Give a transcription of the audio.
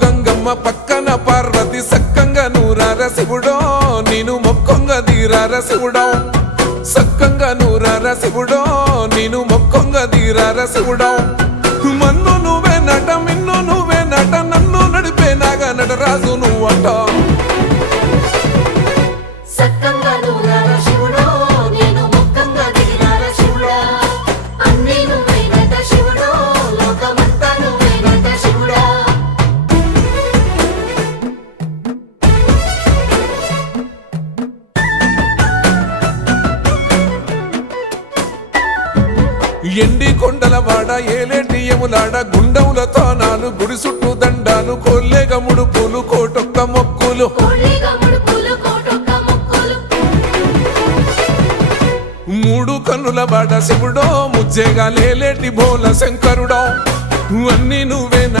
గంగమ్మ పక్కన పార్వతి సక్కంగా నూరార శివుడో నేను మొక్కొంగ దీరార శివుడో సక్కంగా నూరార శివుడో నేను మొక్కొంగ దీరార శివుడో మన్ను నువ్వే నట మిన్ను నువ్వే నట నన్ను నడిపే నాగ నటరాజు నువ్వట ఎండి కొండల వాడ ఏలేటి యములాడ గుండములతో నాలు గుడి చుట్టూ దండాలు కొల్లేగ ముడుపులు కోటొక్క మొక్కులు మూడు కన్నుల వాడ శివుడో ముజ్జేగా లేలేటి బోల శంకరుడో అన్ని నువ్వే